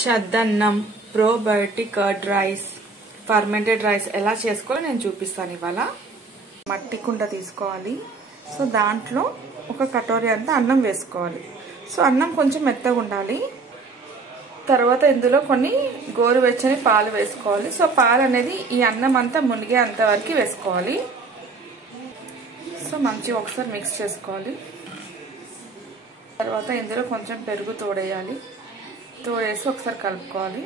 చద్దన్నం, probiotic curd rice, fermented rice ఎలా చేసుకోవాలో నేను చూపిస్తాను ఇవాళ. మట్టి కుండ తీసుకోవాలి. సో దాంట్లో ఒక కటోరీ అంతా అన్నం వేసుకోవాలి. సో అన్నం కొంచెం మెత్తగా ఉండాలి. తర్వాత ఇందులో కొన్ని గోరువెచ్చని పాలు వేసుకోవాలి. సో పాలు అనేది ఈ అన్నం అంతా మునిగే అంతవరకు వేసుకోవాలి. సో మంచిగా ఒకసారి మిక్స్ చేసుకోవాలి. తర్వాత ఇందులో కొంచెం పెరుగు తోడేయాలి. తోడేసి ఒకసారి కలుపుకోవాలి.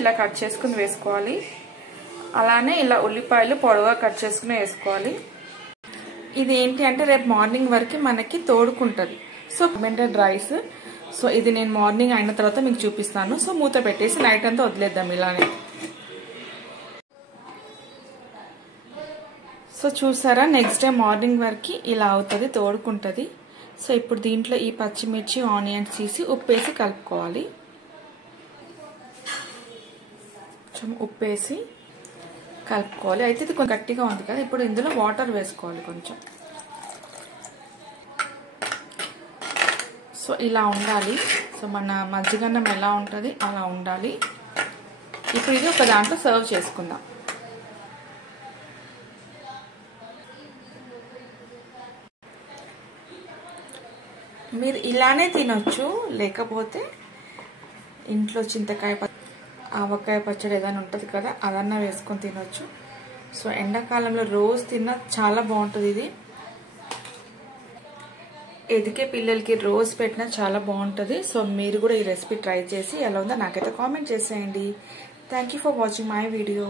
ఇలా కట్ చేసుకుని వేసుకోవాలి. అలానే ఇలా ఉల్లిపాయలు పొడవుగా కట్ చేసుకుని వేసుకోవాలి. ఇది ఏంటి అంటే రేపు మార్నింగ్ వరకు మనకి తోడుకుంటుంది. So fermented rice. సో ఇది నేను మార్నింగ్ అయిన తర్వాత మీకు చూపిస్తాను. సో మూత పెట్టేసి నైట్ అంతా వదిలేద్దాం ఇలానే. సో చూసారా, నెక్స్ట్ డే మార్నింగ్ వరకు ఇలా అవుతుంది, తోడుకుంటుంది. సో ఇప్పుడు దీంట్లో ఈ పచ్చిమిర్చి, ఆనియన్స్ తీసి ఉప్పేసి కలుపుకోవాలి. కొంచెం ఉప్పేసి కలుపుకోవాలి. అయితే ఇది కొంచెం గట్టిగా ఉంది కదా, ఇప్పుడు ఇందులో వాటర్ వేసుకోవాలి కొంచెం. సో ఇలా ఉండాలి. సో మన మజ్జిగన్నం ఎలా ఉంటుంది అలా ఉండాలి. ఇప్పుడు ఇది ఒక దాంట్లో సర్వ్ చేసుకుందాం. మీరు ఇలానే తినొచ్చు, లేకపోతే ఇంట్లో చింతకాయ ఆవకాయ పచ్చడి ఏదైనా ఉంటుంది కదా, అదన్నా వేసుకొని తినొచ్చు. సో ఎండాకాలంలో రోజు తిన్నా చాలా బాగుంటుంది. ఇది ఎదిగే పిల్లలకి రోజు పెట్టినా చాలా బాగుంటుంది. సో మీరు కూడా ఈ రెసిపీ ట్రై చేసి ఎలా ఉందో నాకైతే కామెంట్ చేసేయండి. Thank you for watching my video.